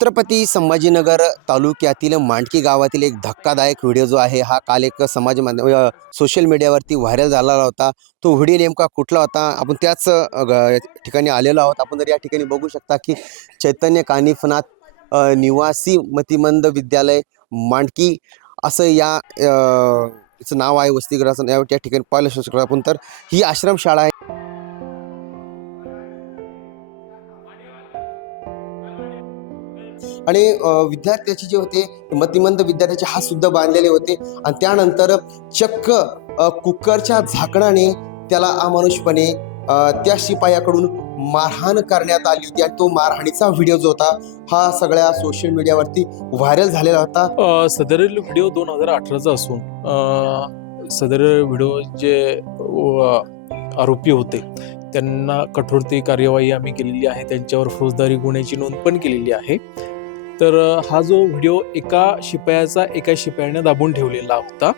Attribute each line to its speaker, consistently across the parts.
Speaker 1: छत्रपती संभाजीनगर तालुक्यातील मांडकी गावातील एक धक्कादायक व्हिडिओ जो आहे हा काल एक समाज माध्यम सोशल मीडियावरती व्हायरल झालेला होता. तो व्हिडिओ नेमका कुठला होता? आपण त्याच ठिकाणी आलेलो आहोत. आपण जर या ठिकाणी बघू शकता की चैतन्य कानिफनाथ निवासी मतिमंद विद्यालय मांडकी असं या तिचं नाव आहे वसतिगृहाचं या ठिकाणी पाहिलं शकतो आपण. तर ही आश्रमशाळा आहे. आणि विद्यार्थ्याचे जे होते मतिमंद विद्यार्थ्याचे हात सुद्धा बांधलेले होते. आणि त्यानंतर चक्क कुकरच्या झाकणाने त्याला अमानुषपणे त्या शिपायाकडून मारहाण करण्यात आली होती. आणि तो मारहाणीचा व्हिडिओ जो होता हा सगळ्या सोशल मीडियावरती व्हायरल झालेला होता.
Speaker 2: सदरील व्हिडिओ दोन हजार अठराचा असून सदर व्हिडिओ जे आरोपी होते त्यांना कठोरती कार्यवाही आम्ही केलेली आहे. त्यांच्यावर फौजदारी गुन्ह्याची नोंद पण केलेली आहे. तर हा जो व्हिडिओ एका शिपायाचा एका शिपायाने दाबून ठेवलेला होता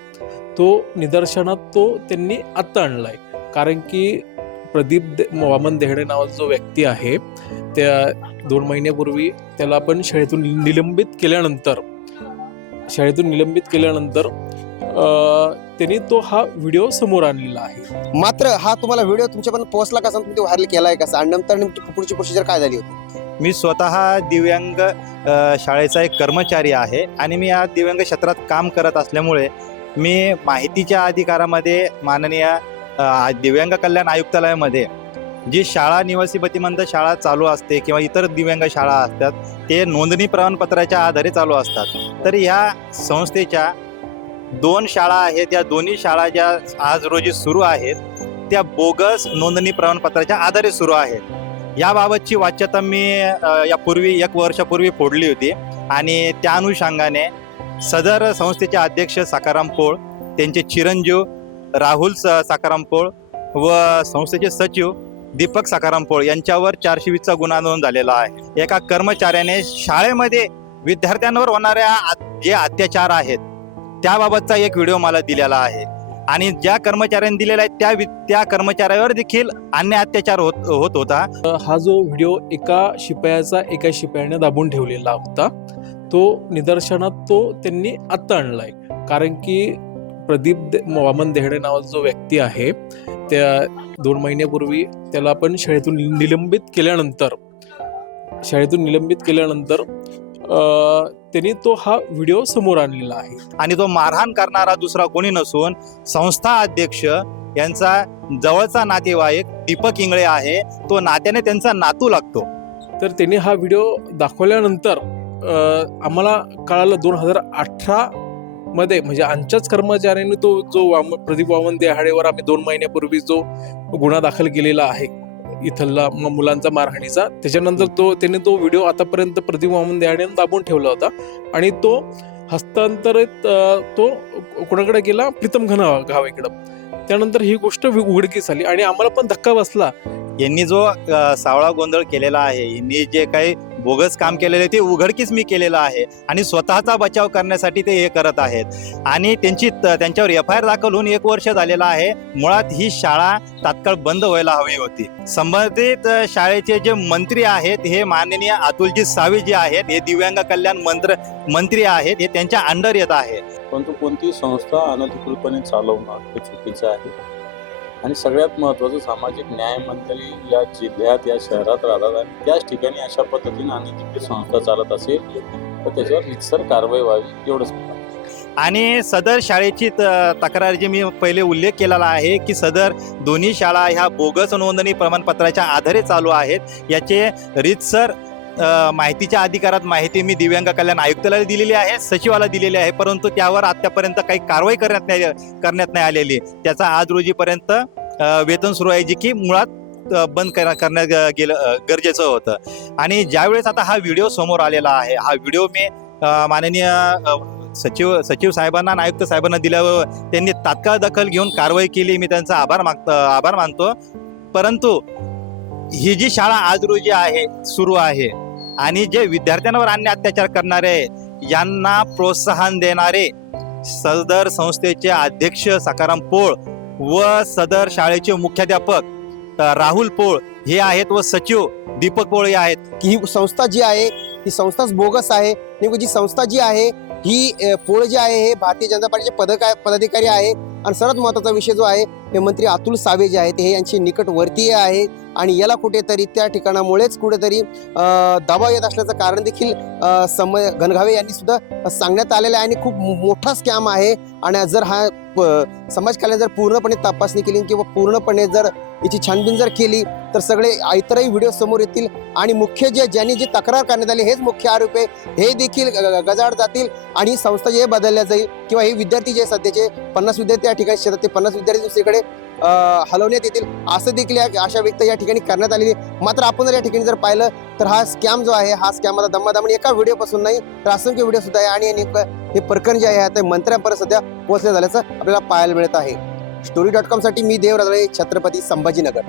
Speaker 2: तो निदर्शनात तो त्यांनी आत्ता आणलाय. कारण की प्रदीप दे वामन देहडे नावाचा जो व्यक्ती आहे त्या दोन महिन्यापूर्वी त्याला आपण शाळेतून निलंबित केल्यानंतर शाळेतून निलंबित केल्यानंतर त्यांनी तो हा व्हिडिओ समोर आणलेला आहे.
Speaker 1: मात्र हा तुम्हाला व्हिडिओ तुमच्यापर्यंत पोहोचला कसा तुम्ही तो व्हायरल केलाय कसा आणि नंतर नेमकी पुढची प्रोसिजर काय झाली होती?
Speaker 3: मी स्वतः दिव्यांग शाळेचा एक कर्मचारी आहे आणि मी या दिव्यांग क्षेत्रात काम करत असल्यामुळे मी माहितीच्या अधिकारामध्ये माननीय दिव्यांग कल्याण आयुक्तालयामध्ये जी शाळा निवासी मतिमंद शाळा चालू असते किंवा इतर दिव्यांग शाळा असतात ते नोंदणी प्रमाणपत्राच्या आधारे चालू असतात. तर या संस्थेच्या दोन शाळा आहेत या दोन्ही शाळा ज्या आज रोजी सुरू आहेत त्या बोगस नोंदणी प्रमाणपत्राच्या आधारे सुरू आहेत. याबाबतची वाच्यता मी यापूर्वी एक वर्षापूर्वी फोडली होती. आणि त्या अनुषंगाने सदर संस्थेचे अध्यक्ष सकाराम पोळ त्यांचे चिरंजीव राहुल स सकाराम पोळ व संस्थेचे सचिव दीपक सकाराम पोळ यांच्यावर चारशे वीसचा गुन्हा नोंद झालेला आहे. एका कर्मचाऱ्याने शाळेमध्ये विद्यार्थ्यांवर होणाऱ्या आ- जे अत्याचार आहेत त्याबाबतचा एक व्हिडिओ मला दिलेला आहे. आणि ज्या कर्मचाऱ्यांनी दिलेला आहे त्या त्या कर्मचाऱ्यावर देखील अन्य अत्याचार होत होत होता.
Speaker 2: हा जो व्हिडिओ एका शिपायाचा एका शिपायाने दाबून ठेवलेला होता तो निदर्शनात तो त्यांनी आत्ता आणलाय. कारण की प्रदीप दे वामन देहडे नावाचा जो व्यक्ती आहे त्या दोन महिन्यापूर्वी त्याला आपण शाळेतून निलंबित केल्यानंतर शाळेतून निलंबित केल्यानंतर त्यांनी तो हा व्हिडिओ समोर आणलेला आहे.
Speaker 3: आणि तो मारहाण करणारा दुसरा कोणी नसून संस्था अध्यक्ष यांचा जवळचा नातेवाईक दीपक इंगळे आहे. तो नात्याने त्यांचा नातू लागतो.
Speaker 2: तर त्यांनी हा व्हिडिओ दाखवल्यानंतर आम्हाला कळालं दोन हजार अठरा मध्ये म्हणजे आमच्याच कर्मचाऱ्यांनी तो जो वाम प्रदीप वामन देहाडेवर आम्ही दोन महिन्यापूर्वी जो गुन्हा दाखल केलेला आहे इथला मुलांचा मारहाणीचा. त्याच्यानंतर तो त्याने तो व्हिडिओ आतापर्यंत प्रदीप वामन देहाडेने दाबून ठेवला होता. आणि तो हस्तांतरित तो कोणाकडे गेला? प्रीतम घना गावाकडं त्यानंतर ही गोष्ट उघडकीस आली. आणि आम्हाला पण धक्का बसला.
Speaker 3: यांनी जो सावळा गोंधळ केलेला आहे यांनी जे काही बोगस काम केलेले ते उघडकीस मी केलेलं आहे आणि स्वतःचा बचाव करण्यासाठी ते हे करत आहेत. आणि त्यांची त्यांच्यावर एफ आय आर दाखल होऊन एक वर्ष झालेलं आहे. मुळात ही शाळा तात्काळ बंद व्हायला हवी होती. संबंधित शाळेचे जे मंत्री आहेत हे माननीय अतुलजी सावे जे आहेत हे दिव्यांग कल्याण मंत्र मंत्री आहेत हे त्यांच्या अंडर येत आहे.
Speaker 4: परंतु कोणतीही संस्था अनधिकृतपणे चालवणं हे चुकीचं आहे. आणि सगळ्यात महत्त्वाचं सामाजिक न्याय मंडळी या जिल्ह्यात या शहरात राहतात आणि त्याच ठिकाणी अशा पद्धतीने अनधिकृत संस्था चालत असेल तर त्याच्यावर रितसर कारवाई व्हावी एवढंच
Speaker 3: आणि सदर शाळेची त- तक्रार जी मी पहिले उल्लेख केलेला आहे की सदर दोन्ही शाळा ह्या बोगस नोंदणी प्रमाणपत्राच्या आधारे चालू आहेत. याचे रितसर माहितीच्या अधिकारात माहिती मी दिव्यांग कल्याण आयुक्ताला दिलेली आहे सचिवाला दिलेली आहे परंतु त्यावर आतापर्यंत काही कारवाई करण्यात नाही करण्यात नाही आलेली. त्याचा आज रोजीपर्यंत वेतन सुरू आहे जे की मुळात बंद करण्यात ग- गेलं गरजेचं होतं. आणि ज्यावेळेस आता हा व्हिडिओ समोर आलेला आहे हा व्हिडिओ मी माननीय सचिव सचिव साहेबांना आणि आयुक्त साहेबांना दिल्यावर त्यांनी तात्काळ दखल घेऊन कारवाई केली. मी त्यांचा आभार माग आभार मानतो. परंतु ही जी शाळा आज रोजी आहे सुरू आहे आणि जे विद्यार्थ्यांवर अन्य अत्याचार करणारे यांना प्रोत्साहन देणारे सदर संस्थेचे अध्यक्ष सकाराम पोळ व सदर शाळेचे मुख्याध्यापक राहुल पोळ हे आहेत व सचिव दीपक पोळ हे आहेत.
Speaker 1: की ही संस्था जी आहे ही संस्थाच बोगस आहे. नेमकं जी संस्था जी आहे ही पोळ जी आहे हे भारतीय जनता पार्टीचे पदक पदाधिकारी आहे. आणि सर्वात महत्त्वाचा विषय जो आहे हे मंत्री अतुल सावे जे आहेत हे यांचे निकटवर्तीय आहे. आणि याला कुठेतरी त्या ठिकाणामुळेच कुठेतरी दबाव येत असल्याचं कारण देखील सम घनघावे यांनी सुद्धा सांगण्यात आलेलं आहे. आणि खूप मोठा स्कॅम आहे. आणि जर हा समाज कल्याण जर पूर्णपणे तपासणी केली किंवा पूर्णपणे जर याची छानबीन जर केली तर सगळे इतरही व्हिडिओ समोर येतील आणि मुख्य जे ज्यांनी जी तक्रार करण्यात आली हेच मुख्य आरोप आहे. हे देखील ग- जातील आणि ही संस्था जे बदलल्या जाईल किंवा हे विद्यार्थी जे सध्याचे पन्नास विद्यार्थी या ठिकाणी शेतात ते पन्नास विद्यार्थी दुसरीकडे हलवण्यात येतील. असं देखील या- अशा व्यक्त या ठिकाणी करण्यात आलेली मात्र आपण जर या ठिकाणी जर पाहिलं तर हा स्कॅम जो आहे हा स्कॅम आता दम्मादमाने एका व्हिडिओपासून नाही तर असंख्य व्हिडिओ सुद्धा आहे आणि हे प्रकरण जे आहे ते मंत्र्यांपर्यंत सध्या पोहोचले झाल्याचं आपल्याला पाहायला मिळत आहे. स्टोरी डॉट कॉमसाठी मी देव राजळे छत्रपती संभाजीनगर.